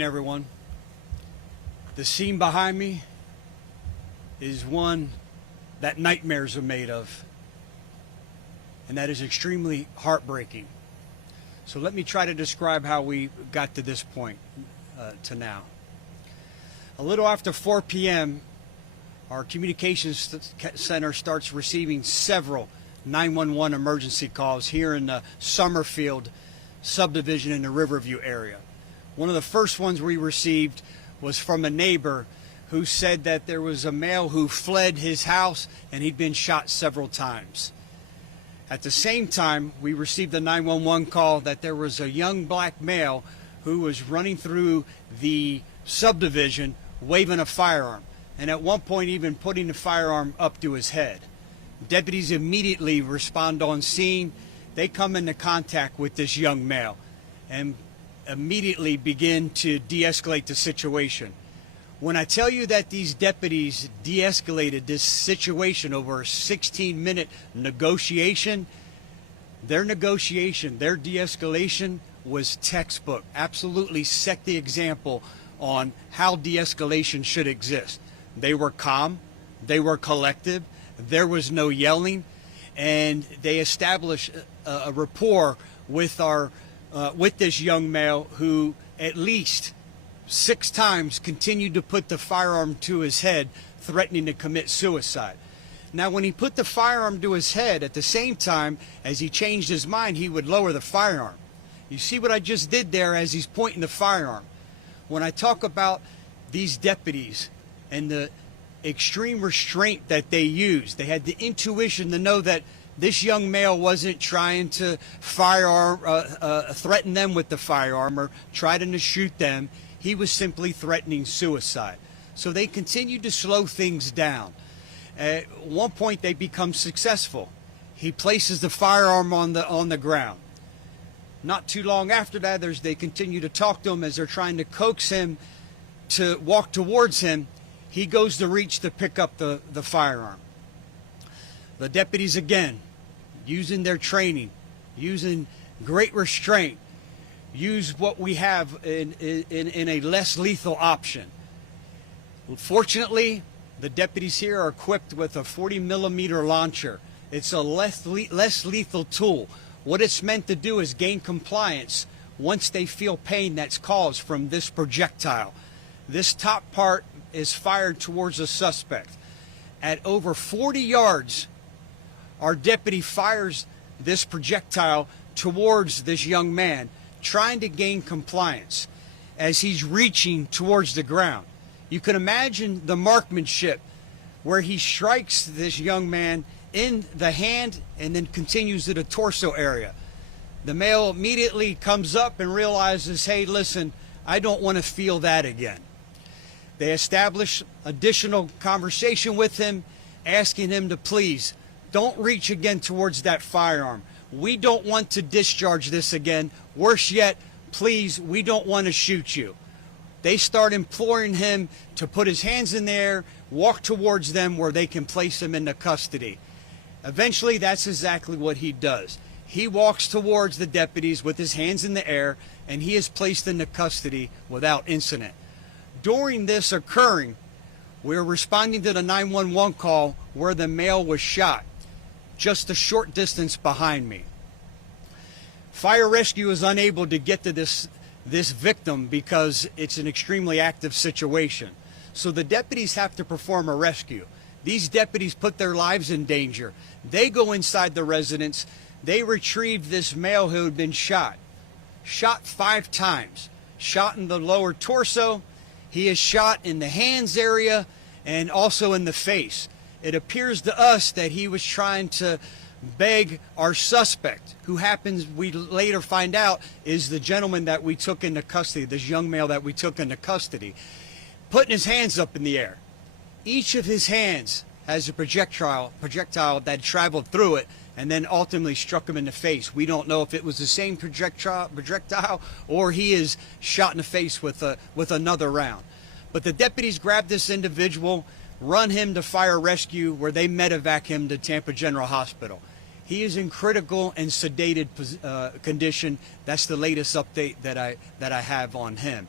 Everyone, the scene behind me is one that nightmares are made of, and that is extremely heartbreaking. So let me try to describe how we got to this point to now. A little after 4 p.m., our communications center starts receiving several 911 emergency calls here in the Summerfield subdivision in the Riverview area. One of the first ones we received was from a neighbor who said that there was a male who fled his house and he'd been shot several times. At the same time, we received a 911 call that there was a young black male who was running through the subdivision waving a firearm, and at one point even putting the firearm up to his head. Deputies immediately respond on scene. They come into contact with this young male and immediately begin to de-escalate the situation. When I tell you that these deputies de-escalated this situation over a 16-minute negotiation, their de-escalation was textbook. Absolutely set the example on how de-escalation should exist. They were calm, they were collective, there was no yelling, and they established a rapport with with this young male who at least 6 times continued to put the firearm to his head, threatening to commit suicide. Now, when he put the firearm to his head, at the same time as he changed his mind, he would lower the firearm. You see what I just did there as he's pointing the firearm. When I talk about these deputies and the extreme restraint that they used, they had the intuition to know that this young male wasn't trying to threaten them with the firearm or trying to shoot them. He was simply threatening suicide. So they continued to slow things down. At one point, they become successful. He places the firearm on the ground. Not too long after that, they continue to talk to him as they're trying to coax him to walk towards him. He goes to reach to pick up the firearm. The deputies, again, using their training, using great restraint, use what we have in a less lethal option. Fortunately, the deputies here are equipped with a 40mm launcher. It's a less lethal tool. What it's meant to do is gain compliance once they feel pain that's caused from this projectile. This top part is fired towards a suspect. At over 40 yards, our deputy fires this projectile towards this young man, trying to gain compliance as he's reaching towards the ground. You can imagine the marksmanship where he strikes this young man in the hand and then continues to the torso area. The male immediately comes up and realizes, hey, listen, I don't want to feel that again. They establish additional conversation with him, asking him to please don't reach again towards that firearm. We don't want to discharge this again. Worse yet, please, we don't want to shoot you. They start imploring him to put his hands in the air, walk towards them where they can place him into custody. Eventually, that's exactly what he does. He walks towards the deputies with his hands in the air, and he is placed into custody without incident. During this occurring, we're responding to the 911 call where the male was shot, just a short distance behind me. Fire rescue is unable to get to this victim because it's an extremely active situation. So the deputies have to perform a rescue. These deputies put their lives in danger. They go inside the residence. They retrieve this male who had been shot 5 times, shot in the lower torso. He is shot in the hands area and also in the face. It appears to us that he was trying to beg our suspect, who happens, we later find out, is the gentleman that we took into custody, this young male that we took into custody, putting his hands up in the air. Each of his hands has a projectile that traveled through it and then ultimately struck him in the face. We don't know if it was the same projectile or he is shot in the face with another round. But the deputies grabbed this individual, run him to fire rescue, where they medevac him to Tampa General Hospital. He is in critical and sedated condition. That's the latest update that I have on him.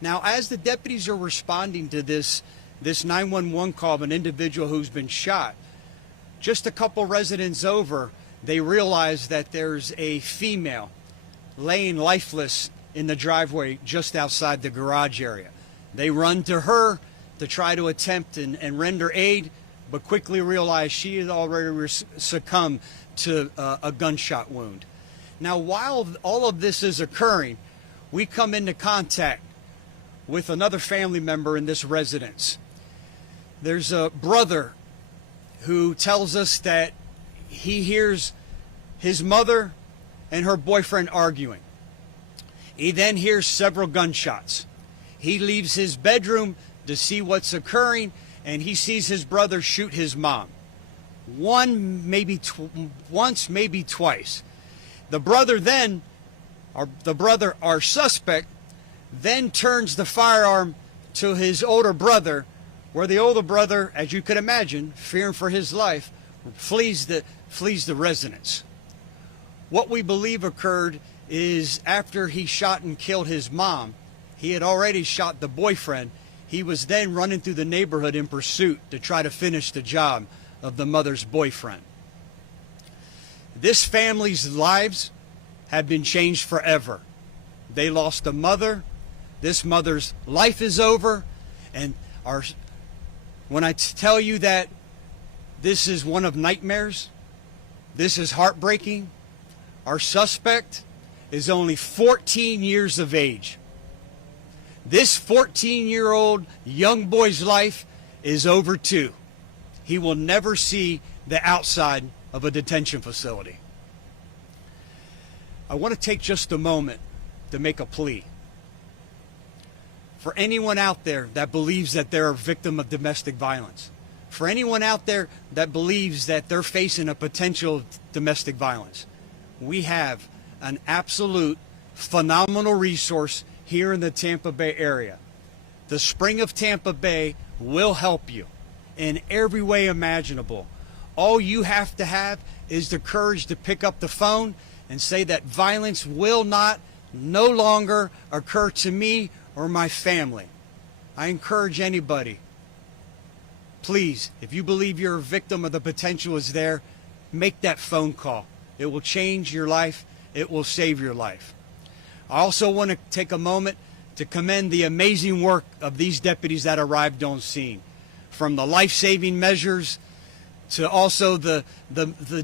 Now, as the deputies are responding to this 911 call of an individual who's been shot, just a couple residents over, they realize that there's a female laying lifeless in the driveway just outside the garage area. They run to her to try to attempt and render aid, but quickly realize she had already succumbed to a gunshot wound. Now, while all of this is occurring, we come into contact with another family member in this residence. There's a brother who tells us that he hears his mother and her boyfriend arguing. He then hears several gunshots. He leaves his bedroom to see what's occurring, and he sees his brother shoot his mom. Once, maybe twice. The brother then, our suspect, then turns the firearm to his older brother, where the older brother, as you could imagine, fearing for his life, flees the residence. What we believe occurred is after he shot and killed his mom, he had already shot the boyfriend. He was then running through the neighborhood in pursuit to try to finish the job of the mother's boyfriend. This family's lives have been changed forever. They lost a mother. This mother's life is over. And when I tell you that this is one of nightmares, this is heartbreaking. Our suspect is only 14 years of age. This 14-year-old young boy's life is over too. He will never see the outside of a detention facility. I want to take just a moment to make a plea. For anyone out there that believes that they're a victim of domestic violence, for anyone out there that believes that they're facing a potential domestic violence, we have an absolute phenomenal resource here in the Tampa Bay area. The Spring of Tampa Bay will help you in every way imaginable. All you have to have is the courage to pick up the phone and say that violence will no longer occur to me or my family. I encourage anybody, please, if you believe you're a victim or the potential is there, make that phone call. It will change your life. It will save your life. I also want to take a moment to commend the amazing work of these deputies that arrived on scene, from the life-saving measures to also the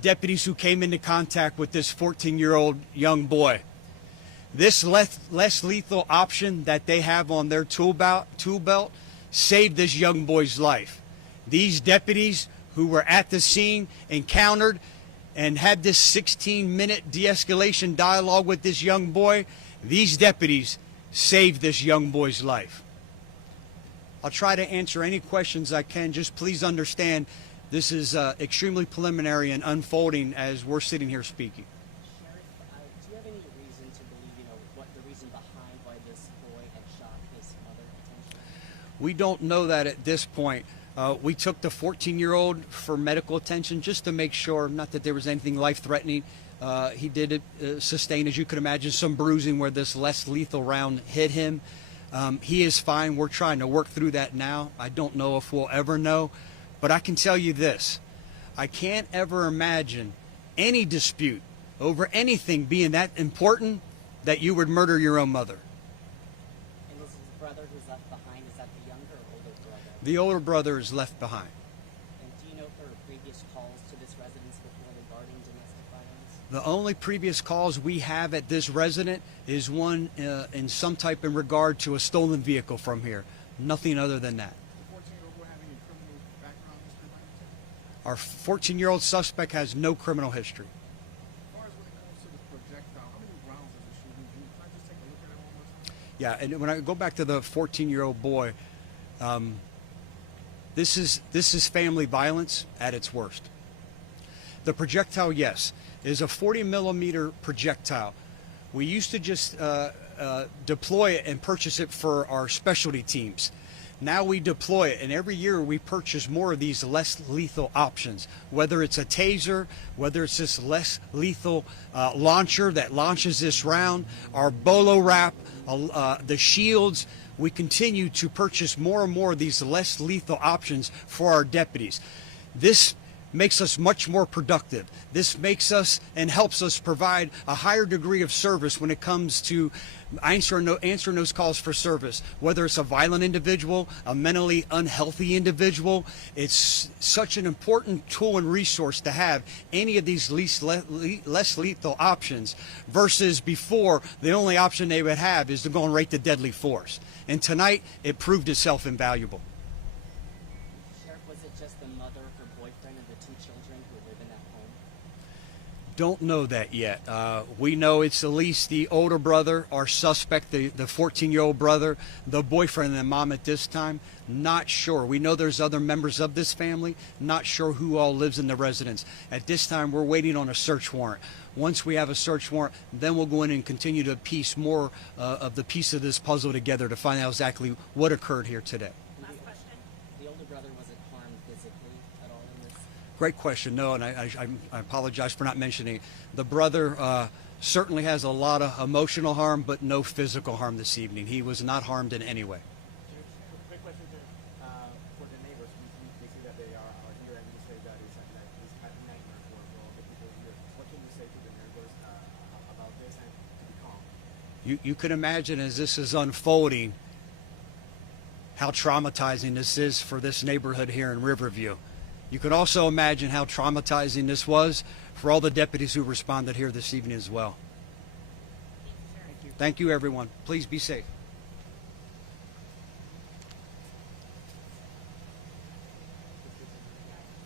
deputies who came into contact with this 14-year-old young boy. This less lethal option that they have on their tool belt saved this young boy's life. These deputies who were at the scene encountered and had this 16-minute de-escalation dialogue with this young boy. These deputies saved this young boy's life. I'll try to answer any questions I can. Just please understand this is extremely preliminary and unfolding as we're sitting here speaking. Sheriff, do you have any reason to believe, what the reason behind why this boy had shot his mother potentially? We don't know that at this point. We took the 14-year-old for medical attention just to make sure, not that there was anything life-threatening. He did sustain, as you could imagine, some bruising where this less lethal round hit him. He is fine. We're trying to work through that now. I don't know if we'll ever know, but I can tell you this. I can't ever imagine any dispute over anything being that important that you would murder your own mother. And this is the brother who's left behind. Is that the younger or older brother? The older brother is left behind. And do you know if there were previous calls to this residence before regarding domestic violence? The only previous calls we have at this resident is one in some type in regard to a stolen vehicle from here. Nothing other than that. The 14-year-old boy have any criminal background history by any chance? Our 14-year-old suspect has no criminal history. As far as when it comes to this projectile, how many rounds is it shooting? Can I just take a look at it one more time? Yeah, and when I go back to the 14-year-old boy, this is family violence at its worst. The projectile, yes, is a 40-millimeter projectile. We used to just deploy it and purchase it for our specialty teams. Now we deploy it, and every year we purchase more of these less lethal options, whether it's a taser, whether it's this less lethal launcher that launches this round, our bolo wrap, the shields. We continue to purchase more and more of these less lethal options for our deputies. This makes us much more productive. This makes us and helps us provide a higher degree of service when it comes to answering those calls for service, whether it's a violent individual, a mentally unhealthy individual. It's such an important tool and resource to have any of these less lethal options versus before the only option they would have is to go and right to deadly force. And tonight it proved itself invaluable. Sheriff, was it just the mother, her boyfriend, and the 2 children who live in that home? Don't know that yet. We know it's at least the older brother, our suspect, the 14-year-old brother, the boyfriend, and the mom at this time. Not sure. We know there's other members of this family. Not sure who all lives in the residence. At this time, we're waiting on a search warrant. Once we have a search warrant, then we'll go in and continue to piece more of the piece of this puzzle together to find out exactly what occurred here today. Last question. The older brother, was it harmed physically at all in this? Great question. No, and I apologize for not mentioning it. The brother certainly has a lot of emotional harm, but no physical harm this evening. He was not harmed in any way. Quick question, sir. For the neighbors, we see that they are here, and you say that it's a nightmare for all the people here. What can you say to the neighbors about this and to be calm? You can imagine as this is unfolding how traumatizing this is for this neighborhood here in Riverview. You can also imagine how traumatizing this was for all the deputies who responded here this evening as well. Thank you, everyone. Please be safe.